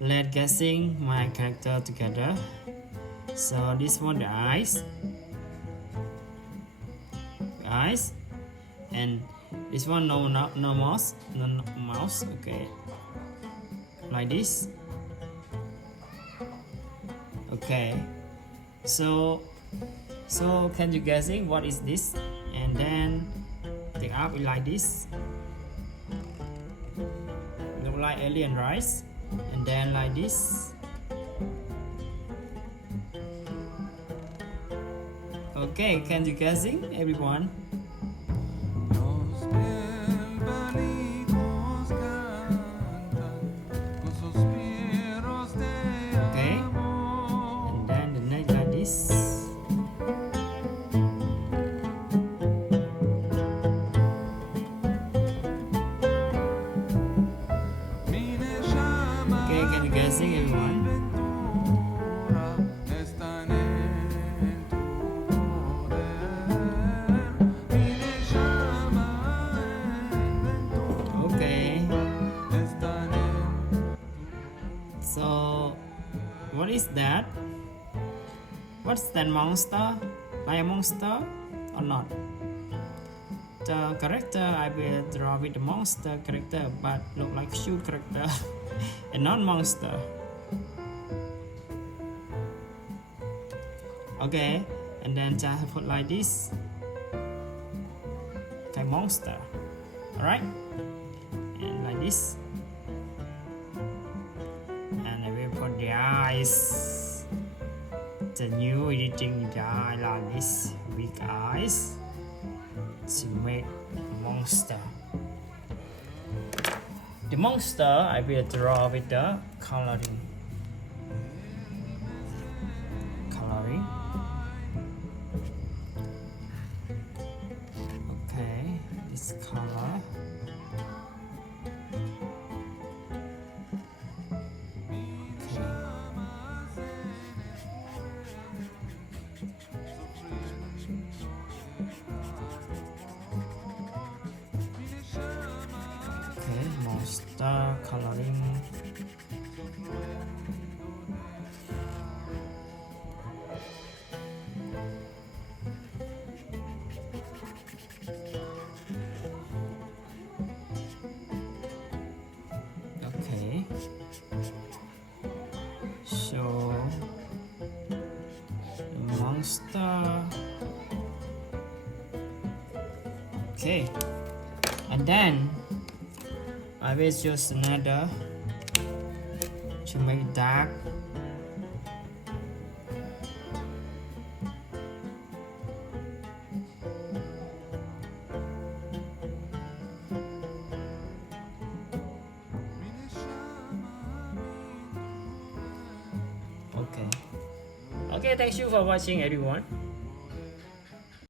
let's guessing my character together. So this one the eyes, and this one no mouse, no mouse. Okay, like this. Okay, so can you guessing what is this? And then the up is like this, look like alien, right? And then like this. Okay, can you guessing everyone? Okay, and then the next like this. Okay, can you guessing everyone? Okay. So, what is that? What's that monster? Like a monster or not? The character I will draw with the monster character, but look like shoot character and not monster. Okay, and then just put like this. Okay, monster. Alright, and like this. And I will put the eyes. The new editing the eye like this, big eyes to make monster. The monster I will draw with the coloring. Okay, this color. Okay, monster coloring. Okay, so monster. Okay, and then I will choose another to make it dark. Okay, thank you for watching everyone.